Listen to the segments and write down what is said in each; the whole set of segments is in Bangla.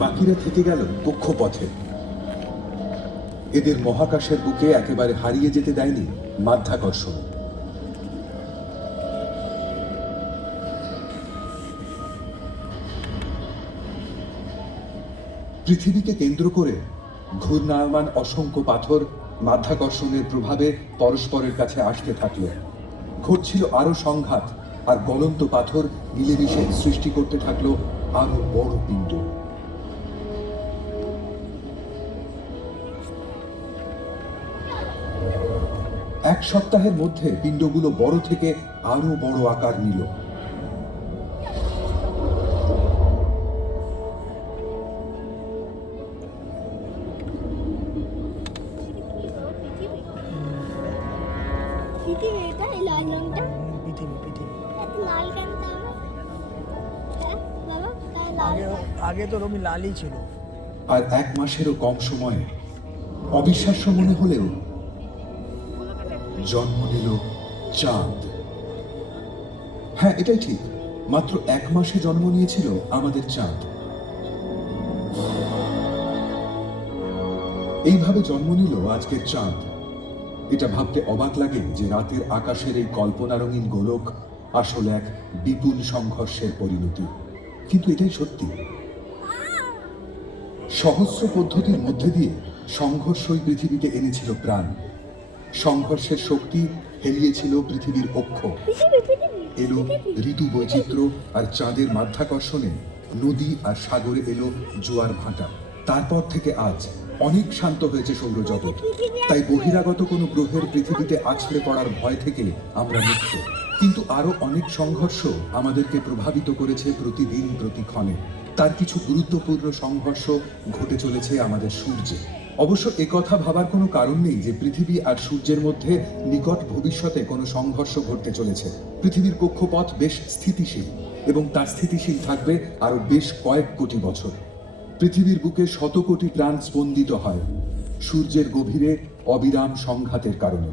বাকিরা থেকে গেল কক্ষপথে। এদের মহাকাশের বুকে একেবারে হারিয়ে যেতে দেয়নি মাধ্যাকর্ষণ। পৃথিবীকে কেন্দ্র করে ঘূর্ণায়মান অসংখ্য পাথর মাধ্যাকর্ষণের প্রভাবে পরস্পরের কাছে আসতে থাকল। ঘটছিল আরো সংঘাত, আর গলন্ত পাথর মিলেমিশে সৃষ্টি করতে থাকলো আরো বড় পিণ্ড। এক সপ্তাহের মধ্যে পিণ্ডগুলো বড় থেকে আরো বড় আকার নিল। আগে তো রবি লালই ছিল। আর এক মাসেরও কম সময়ে, অবিশ্বাস্য মনে হলেও, জন্ম নিল চাঁদ। হ্যাঁ, এটাই ঠিক, মাত্র এক মাসে জন্ম নিয়েছিল আমাদের চাঁদ। এইভাবে জন্ম নিল আজকের চাঁদ। এটা ভাবতে অবাক লাগে যে রাতের আকাশের এই কল্পনা রঙিন গোলক আসলে এক বিপুল সংঘর্ষের পরিণতি। কিন্তু এটাই সত্যি, সহস্র পদ্ধতির মধ্যে দিয়ে সংঘর্ষই পৃথিবীতে এনেছিল প্রাণ। সংঘর্ষের শক্তি হেলিয়েছিল পৃথিবীর অক্ষ। এলো ঋতু বৈচিত্র্য, আর চাঁদের মাধ্যাকর্ষণে নদী আর সাগরে এলো জোয়ার ভাটা। তারপর থেকে আজ অনেক শান্ত হয়েছে সৌরজগৎ। তাই বহিরাগত কোনো গ্রহের পৃথিবীতে আছড়ে পড়ার ভয় থেকে আমরা মুক্ত। কিন্তু আরো অনেক সংঘর্ষ আমাদেরকে প্রভাবিত করেছে প্রতিদিন, প্রতিক্ষণে। তার কিছু গুরুত্বপূর্ণ সংঘর্ষ ঘটে চলেছে আমাদের সূর্যে। অবশ্য একথা ভাবার কোনো কারণ নেই যে পৃথিবী আর সূর্যের মধ্যে নিকট ভবিষ্যতে কোনো সংঘর্ষ ঘটতে চলেছে। পৃথিবীর কক্ষপথ বেশ স্থিতিশীল, এবং তার স্থিতিশীল থাকবে আরো বেশ কয়েক কোটি বছর। পৃথিবীর বুকে শত কোটি প্রাণ স্পন্দিত হয় সূর্যের গভীরে অবিরাম সংঘাতের কারণে।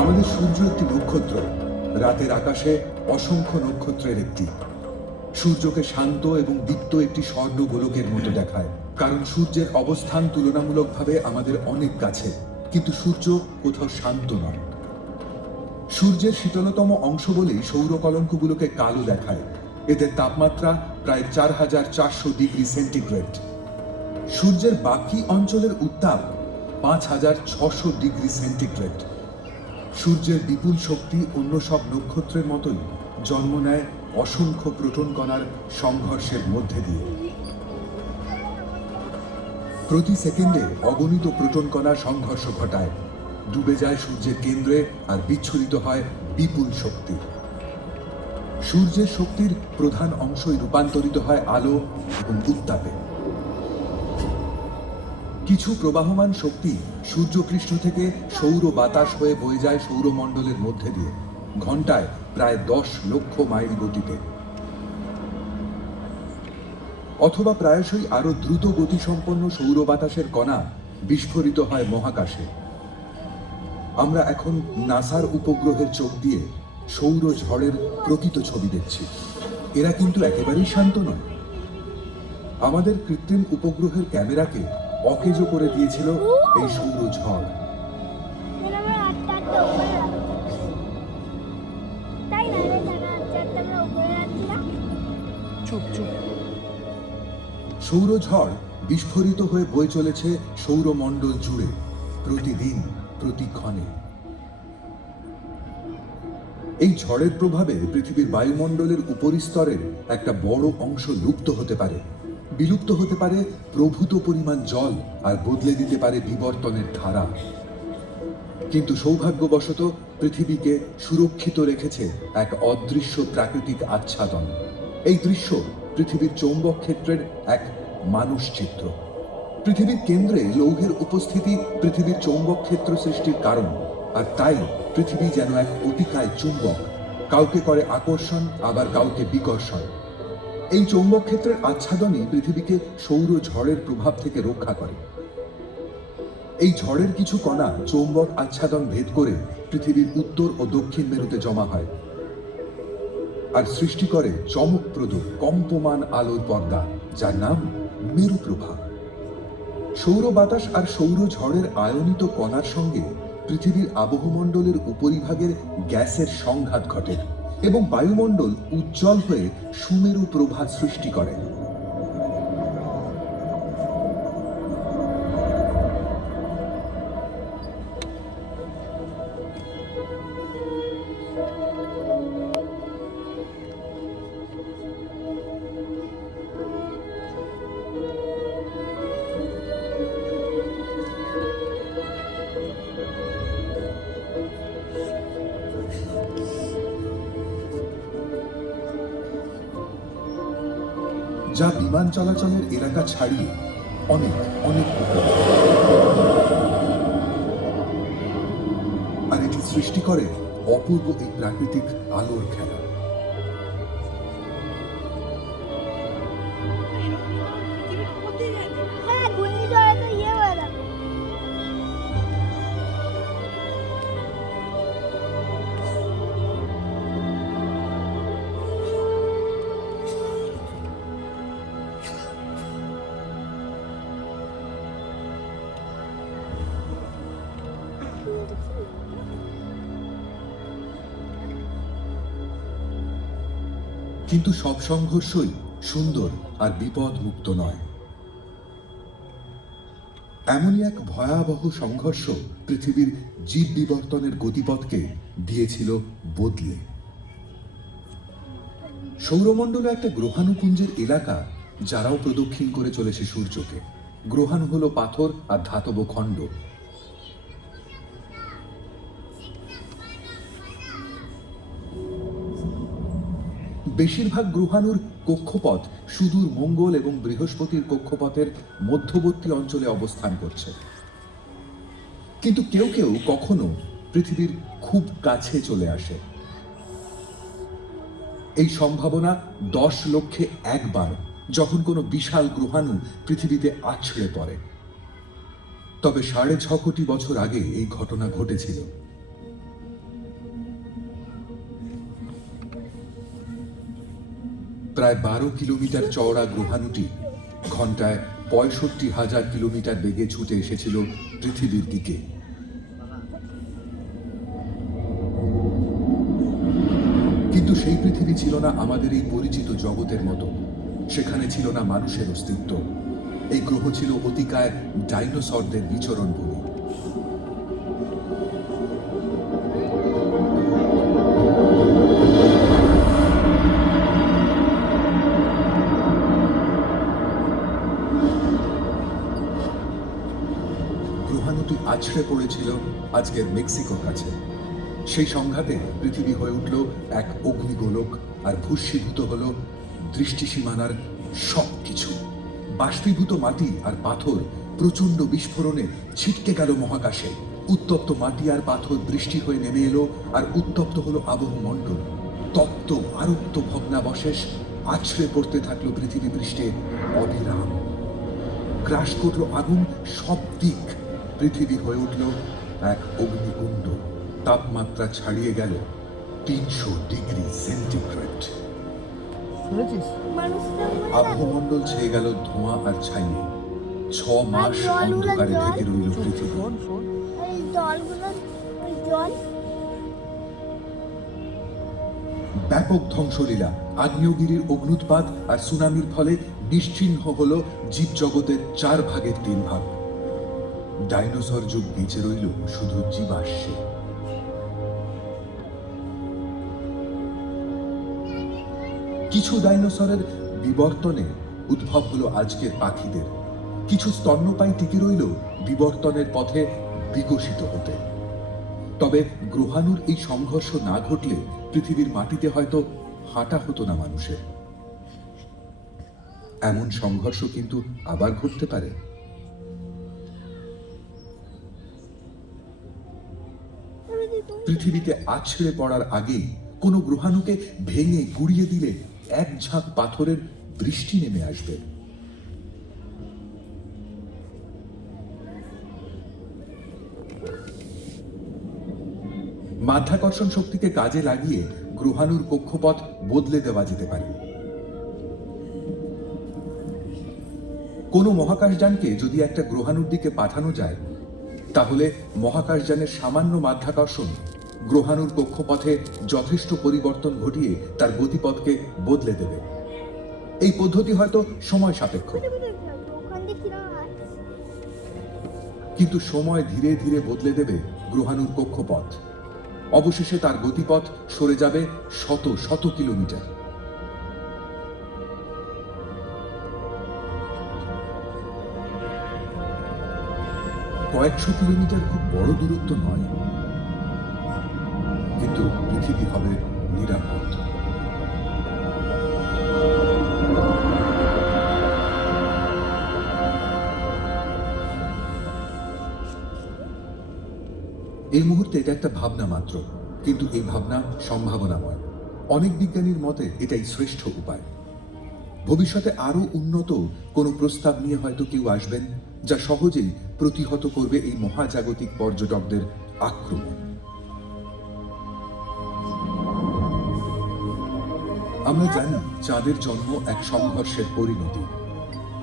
আমাদের সূর্য একটি নক্ষত্র, রাতের আকাশে অসংখ্য নক্ষত্রের একটি। সূর্যকে শান্ত এবং দীপ্ত একটি স্বর্ণ গোলকের মতো দেখায়, কারণ সূর্যের অবস্থান তুলনামূলকভাবে আমাদের অনেক কাছে, কিন্তু সূর্য কোথাও শান্ত নয়। সূর্যের শীতলতম অংশ বলেই সৌরকলঙ্কগুলোকে কালো দেখায়। এদের তাপমাত্রা প্রায় 4400 ডিগ্রি সেন্টিগ্রেড। সূর্যের বাকি অঞ্চলের উত্তাপ 5600 ডিগ্রি সেন্টিগ্রেড। সূর্যের বিপুল শক্তি অন্য সব নক্ষত্রের মতোই জন্ম নেয় অসংখ্য প্রোটন কণার সংঘর্ষের মধ্যে দিয়ে। প্রতি সেকেন্ডে অগণিত প্রোটন কণা সংঘর্ষ ঘটায়, ডুবে যায় সূর্যের কেন্দ্রে, আর বিচ্ছুরিত হয় বিপুল শক্তি। সূর্যের শক্তির প্রধান অংশই রূপান্তরিত হয় আলো এবং উত্তাপে। কিছু প্রবাহমান শক্তি সূর্যপৃষ্ঠ থেকে সৌর বাতাস হয়ে বয়ে যায় সৌরমণ্ডলের মধ্যে দিয়ে, ঘন্টায় প্রায় 10 লক্ষ মাইল গতিতে। অথবা প্রায়শই আরো দ্রুত গতিসম্পন্ন সৌর বাতাসের কণা বিস্ফোরিত হয় মহাকাশে। আমরা এখন নাসার উপগ্রহের চোখ দিয়ে সৌর ঝড়ের প্রকৃত ছবি দেখছি। এরা কিন্তু একেবারেই শান্ত নয়। আমাদের কৃত্রিম উপগ্রহের ক্যামেরাকে অকেজো করে দিয়েছিল এই সৌর ঝড়। সৌর ঝড় বিস্ফোরিত হয়ে বয়ে চলেছে সৌরমণ্ডল জুড়ে, প্রতিদিন, প্রতিক্ষণে। এই ঝড়ের প্রভাবে পৃথিবীর বায়ুমণ্ডলের উপরিস্তরের একটা বড় অংশ লুপ্ত হতে পারে, বিলুপ্ত হতে পারে প্রভূত পরিমাণ জল, আর বদলে দিতে পারে বিবর্তনের ধারা। কিন্তু সৌভাগ্যবশত পৃথিবীকে সুরক্ষিত রেখেছে এক অদৃশ্য প্রাকৃতিক আচ্ছাদন। এই দৃশ্য পৃথিবীর চৌম্বক ক্ষেত্রের এক মানসচিত্র। পৃথিবীর কেন্দ্রে লৌহের উপস্থিতি পৃথিবীর চৌম্বক ক্ষেত্র সৃষ্টির কারণ, আর তাই পৃথিবী যেন এক অতিকায় চুম্বক, কাউকে করে আকর্ষণ, আবার কাউকে বিকর্ষণ। এই চৌম্বক ক্ষেত্রের আচ্ছাদনই পৃথিবীকে সৌর ঝড়ের প্রভাব থেকে রক্ষা করে। এই ঝড়ের কিছু কণা চৌম্বক আচ্ছাদন ভেদ করে পৃথিবীর উত্তর ও দক্ষিণ মেরুতে জমা হয়। আর সৃষ্টি করে চমকপ্রদ কম্পমান আলোর পর্দা, যার নাম মেরুপ্রভা। সৌর বাতাস আর সৌর ঝড়ের আয়নিত কণার সঙ্গে পৃথিবীর আবহমণ্ডলের উপরিভাগের গ্যাসের সংঘাত ঘটে এবং বায়ুমণ্ডল উজ্জ্বল হয়ে সুমেরু প্রভা সৃষ্টি করে। যা বিমান চলাচলের এলাকা ছাড়িয়ে অনেক অনেক উপরে। আর এটি সৃষ্টি করে অপূর্ব এই প্রাকৃতিক আলোর খেলা। হ্যাঁ, ঘূর্ণিঝড়ে তো ইয়ে হয়ে গেল। কিন্তু সব সংঘর্ষই সুন্দর আর বিপদ মুক্ত নয়। এমনই এক ভয়াবহ সংঘর্ষ পৃথিবীর জীব বিবর্তনের গতিপথকে দিয়েছিল বদলে। সৌরমণ্ডলে একটা গ্রহাণুপুঞ্জের এলাকা, যারাও প্রদক্ষিণ করে চলেছে সূর্যকে। গ্রহাণু হলো পাথর আর ধাতব খণ্ড। বেশিরভাগ গ্রহাণুর কক্ষপথ সুদূর মঙ্গল এবং বৃহস্পতির কক্ষপথের মধ্যবর্তী অঞ্চলে অবস্থান করছে, কিন্তু কেউ কেউ কখনো পৃথিবীর খুব কাছে চলে আসে। এই সম্ভাবনা 10 লক্ষে একবার, যখন কোনো বিশাল গ্রহাণু পৃথিবীতে আছড়ে পড়ে। তবে 6.5 কোটি বছর আগে এই ঘটনা ঘটেছিল। প্রায় 12 কিলোমিটার চওড়া গ্রহাণুটি ঘন্টায় 65,000 কিলোমিটার বেগে ছুটে এসেছিল পৃথিবীর দিকে। কিন্তু সেই পৃথিবী ছিল না আমাদের এই পরিচিত জগতের মতো। সেখানে ছিল না মানুষের অস্তিত্ব। এই গ্রহ ছিল অতিকায় ডাইনোসরদের বিচরণ ভূমি। গ্রহাণুটি আছড়ে পড়েছিল আজকের মেক্সিকোর কাছে। সেই সংঘাতে পৃথিবী হয়ে উঠল এক অগ্নিগোলক, আর ভূস্মীভূত হল দৃষ্টিসীমানার সবকিছু। বাষ্পীভূত মাটি আর পাথর প্রচন্ড বিস্ফোরণে ছিটকে গেল মহাকাশে। উত্তপ্ত মাটি আর পাথর বৃষ্টি হয়ে নেমে এলো, আর উত্তপ্ত হলো আবহমণ্ডল। তপ্ত আরক্ত ভগ্নাবশেষ আছড়ে পড়তে থাকলো পৃথিবী পৃষ্ঠে অবিরাম। গ্রাস করল আগুন সব দিক। পৃথিবী হয়ে উঠল এক অগ্নিকুণ্ড। তাপমাত্রা ছাড়িয়ে গেল 300 ডিগ্রি সেন্টিগ্রেড। শুনেছিস? মানুষটা মরে যাবে। আবহমণ্ডল ছেয়ে গেল ধোঁয়া আর ছাইয়ে। 6 মাস আর জলগুলো অন্ধকারে জল? ঢেকে রইল পৃথিবী। শোন শোন, ওই জলগুলো, ওই জল ব্যাপক ধ্বংসলীলা, আগ্নেয়গিরির অগ্নুৎপাত আর সুনামির ফলে নিশ্চিহ্ন হল জীবজগতের 3 ভাগ। ডাইনোসর যুগ বেঁচে রইল শুধু জীবাশ্মে। কিছু ডাইনোসরের বিবর্তনে উদ্ভব হলো আজকের পাখিদের। কিছু স্তন্যপায়ী টিকে রইল বিবর্তনের পথে বিকশিত হতে। তবে গ্রহাণুর এই সংঘর্ষ না ঘটলে পৃথিবীর মাটিতে হয়তো হাঁটা হতো না মানুষের। এমন সংঘর্ষ কিন্তু আবার ঘটতে পারে। পৃথিবীতে আছড়ে পড়ার আগেই কোনো গ্রহাণুকে ভেঙে গুড়িয়ে দিলে এক ঝাঁক পাথরের বৃষ্টি নেমে আসবে। মাধ্যাকর্ষণ শক্তিকে কাজে লাগিয়ে গ্রহাণুর কক্ষপথ বদলে দেওয়া যেতে পারে। কোনো মহাকাশযানকে যদি একটা গ্রহাণুর দিকে পাঠানো যায়, তাহলে মহাকাশযানের সামান্য মাধ্যাকর্ষণ গ্রহাণুর কক্ষপথে যথেষ্ট পরিবর্তন ঘটিয়ে তার গতিপথকে বদলে দেবে। এই পদ্ধতি হয়তো সময় সাপেক্ষ, ওখান দিয়ে কিরকম হয়? কিন্তু সময় ধীরে ধীরে বদলে দেবে গ্রহাণুর কক্ষপথ। অবশেষে তার গতিপথ সরে যাবে শত শত কিলোমিটার। কয়েকশো কিলোমিটার খুব বড় দূরত্ব নয়, কিন্তু পৃথিবী হবে নিরাপদ। এই মুহূর্তে এটা একটা ভাবনা মাত্র, কিন্তু এই ভাবনা সম্ভাবনাময়। অনেক বিজ্ঞানীর মতে এটাই শ্রেষ্ঠ উপায়। ভবিষ্যতে আরো উন্নত কোনো প্রস্তাব নিয়ে হয়তো কেউ আসবেন, যা সহজেই প্রতিহত করবে এই মহাজাগতিক পর্যটকদের আক্রমণ। আমরা জানি চাঁদের জন্ম এক সংঘর্ষের পরিণতি,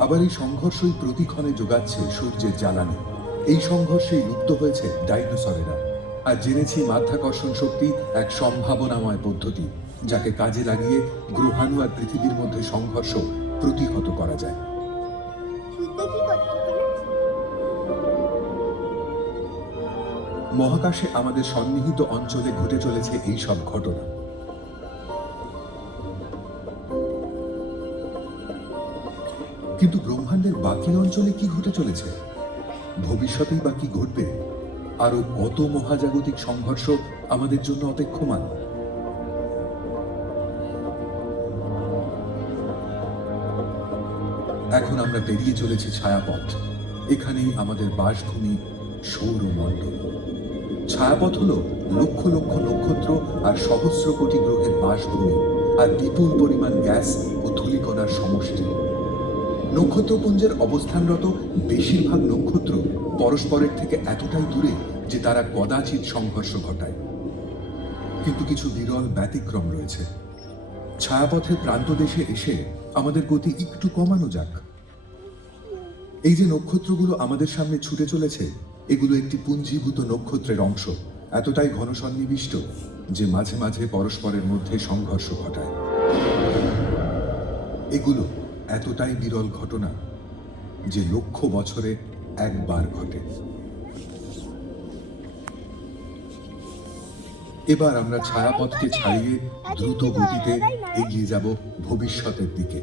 আবার এই সংঘর্ষই প্রতিক্ষণে যোগাচ্ছে সূর্যের জ্বালানি। এই সংঘর্ষেই লুপ্ত হয়েছে ডাইনোসরেরা। আর জেনেছি মাধ্যাকর্ষণ শক্তি এক সম্ভাবনাময় পদ্ধতি, যাকে কাজে লাগিয়ে গ্রহাণু আর পৃথিবীর মধ্যে সংঘর্ষ প্রতিহত করা যায়। সূর্য কি করছে এখানে? মহাকাশে আমাদের সন্নিহিত অঞ্চলে ঘটে চলেছে এই সব ঘটনা। কিন্তু ব্রহ্মাণ্ডের বাকি অঞ্চলে কি ঘটে চলেছে? ভবিষ্যতেই বা কি ঘটবে? আরো কত মহাজাগতিক সংঘর্ষ আমাদের জন্য অপেক্ষমান? এখন আমরা পেরিয়ে চলেছি ছায়াপথ। এখানেই আমাদের বাসভূমি সৌরমণ্ডল। ছায়াপথ হলো লক্ষ লক্ষ নক্ষত্র আর সহস্র কোটি গ্রহের বাসভূমি, আর বিপুল পরিমাণ গ্যাস ও ধূলিকণার সমষ্টি। নক্ষত্রপুঞ্জের অবস্থানরত বেশিরভাগ নক্ষত্র পরস্পরের থেকে এতটাই দূরে যে তারা কদাচিৎ সংঘর্ষ ঘটায়। কিন্তু কিছু বিরল ব্যতিক্রম রয়েছে। ছায়াপথের প্রান্তদেশে এসে আমাদের গতি একটু কমানো যাক। এই যে নক্ষত্রগুলো আমাদের সামনে ছুটে চলেছে, এগুলো একটি পুঞ্জীভূত নক্ষত্রের অংশ, এতটাই ঘন সন্নিবিষ্ট যে মাঝে মাঝে পরস্পরের মধ্যে সংঘর্ষ ঘটায়। এগুলো এতটাই বিরল ঘটনা যে লক্ষ বছরে একবার ঘটে। এবার আমরা ছায়াপথকে ছাড়িয়ে দ্রুত গতিতে এগিয়ে যাব ভবিষ্যতের দিকে।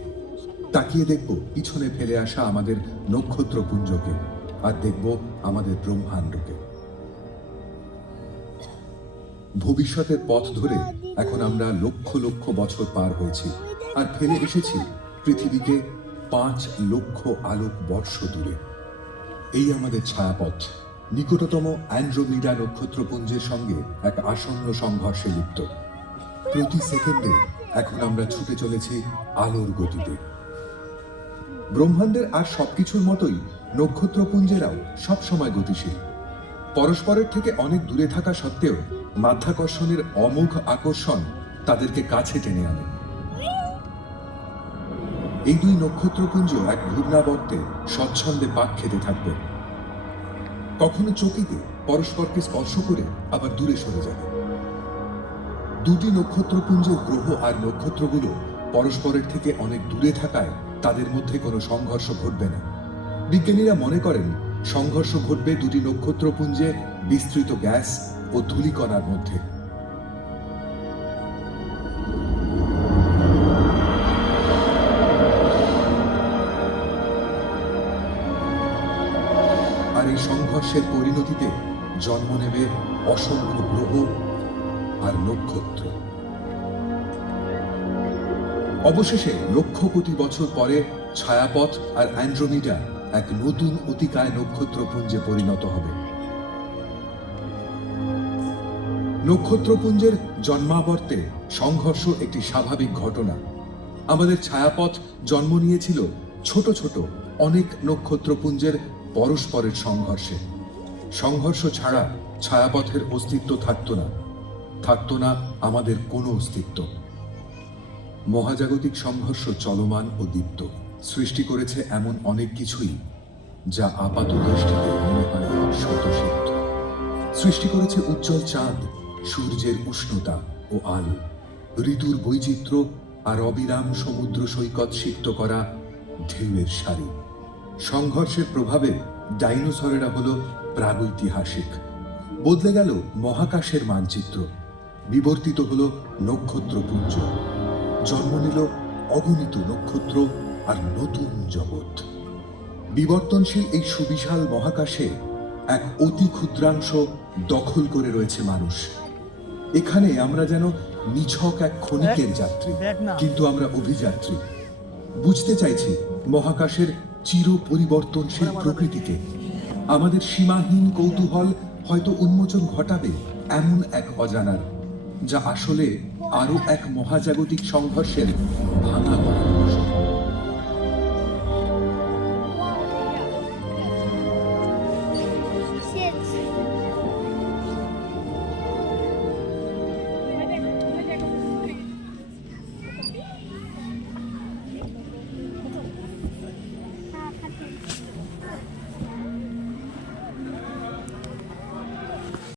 তাকিয়ে দেখব পিছনে ফেলে আসা আমাদের নক্ষত্রপুঞ্জকে, আর দেখব আমাদের ব্রহ্মাণ্ডকে। ভবিষ্যতের পথ ধরে এখন আমরা লক্ষ লক্ষ বছর পার হয়েছি, আর ফেলে এসেছি পৃথিবীকে 5 লক্ষ আলোক বর্ষ দূরে। এই আমাদের ছায়াপথ নিকটতম অ্যান্ড্রোমিডা নক্ষত্রপুঞ্জের সঙ্গে এক আসন্ন সংঘর্ষে লিপ্ত। প্রতি সেকেন্ডে এখন আমরা ছুটে চলেছি আলোর গতিতে। ব্রহ্মাণ্ডের আর সবকিছুর মতোই নক্ষত্রপুঞ্জেরাও সবসময় গতিশীল। পরস্পরের থেকে অনেক দূরে থাকা সত্ত্বেও মাধ্যাকর্ষণের অমোঘ আকর্ষণ তাদেরকে কাছে টেনে আনে। এই দুই নক্ষত্রপুঞ্জ এক ঘূর্ণাবর্তে স্বচ্ছন্দে পাক খেতে থাকবে। কখনো চকিতে পরস্পরকে স্পর্শ করে আবার দূরে সরে যাবে। দুটি নক্ষত্রপুঞ্জের গ্রহ আর নক্ষত্রগুলো পরস্পরের থেকে অনেক দূরে থাকায় তাদের মধ্যে কোনো সংঘর্ষ ঘটবে না। বিজ্ঞানীরা মনে করেন সংঘর্ষ ঘটবে দুটি নক্ষত্রপুঞ্জে বিস্তৃত গ্যাস ও ধূলিকণার মধ্যে। আর এই সংঘর্ষের পরিণতিতে জন্ম নেবে অসংখ্য গ্রহ আর নক্ষত্র। অবশেষে লক্ষ কোটি বছর পরে ছায়াপথ আর অ্যান্ড্রোমিডা এক নতুন অতিকায় নক্ষত্রপুঞ্জে পরিণত হবে। নক্ষত্রপুঞ্জের জন্মাবর্তে সংঘর্ষ একটি স্বাভাবিক ঘটনা। আমাদের ছায়াপথ জন্ম নিয়েছিল ছোট ছোট অনেক নক্ষত্রপুঞ্জের পরস্পরের সংঘর্ষে। সংঘর্ষ ছাড়া ছায়াপথের অস্তিত্ব থাকতো না আমাদের কোনো অস্তিত্ব। মহাজাগতিক সংঘর্ষ চলমান ও দীপ্ত, সৃষ্টি করেছে এমন অনেক কিছুই যা আপাত দৃষ্টিতে মনে হয় স্বতঃসিদ্ধ। সৃষ্টি করেছে উজ্জ্বল চাঁদ, সূর্যের উষ্ণতা ও আলো, ঋতুর বৈচিত্র্য আর অবিরাম সমুদ্র সৈকত সিক্ত করা ঢেউয়ের সারি। সংঘর্ষের প্রভাবে ডাইনোসরেরা হলো প্রাগৈতিহাসিক। বদলে গেল মহাকাশের মানচিত্র, বিবর্তিত হলো নক্ষত্রপুঞ্জ, জন্ম নিল অগণিত নক্ষত্র আর নতুন জগৎ। বিবর্তনশীল এই সুবিশাল মহাকাশে এক অতি ক্ষুদ্রাংশ দখল করে রয়েছে মানুষ। এখানে আমরা যেন নিছক এক ক্ষণিকের যাত্রী, কিন্তু আমরা অভিযাত্রী। বুঝতে চাইছি মহাকাশের চির পরিবর্তনশীল প্রকৃতিকে। আমাদের সীমাহীন কৌতূহল হয়তো উন্মোচন ঘটাবে এমন এক অজানার, যা আসলে আরো এক মহাজাগতিক সংঘর্ষের ভাঙা গড়া।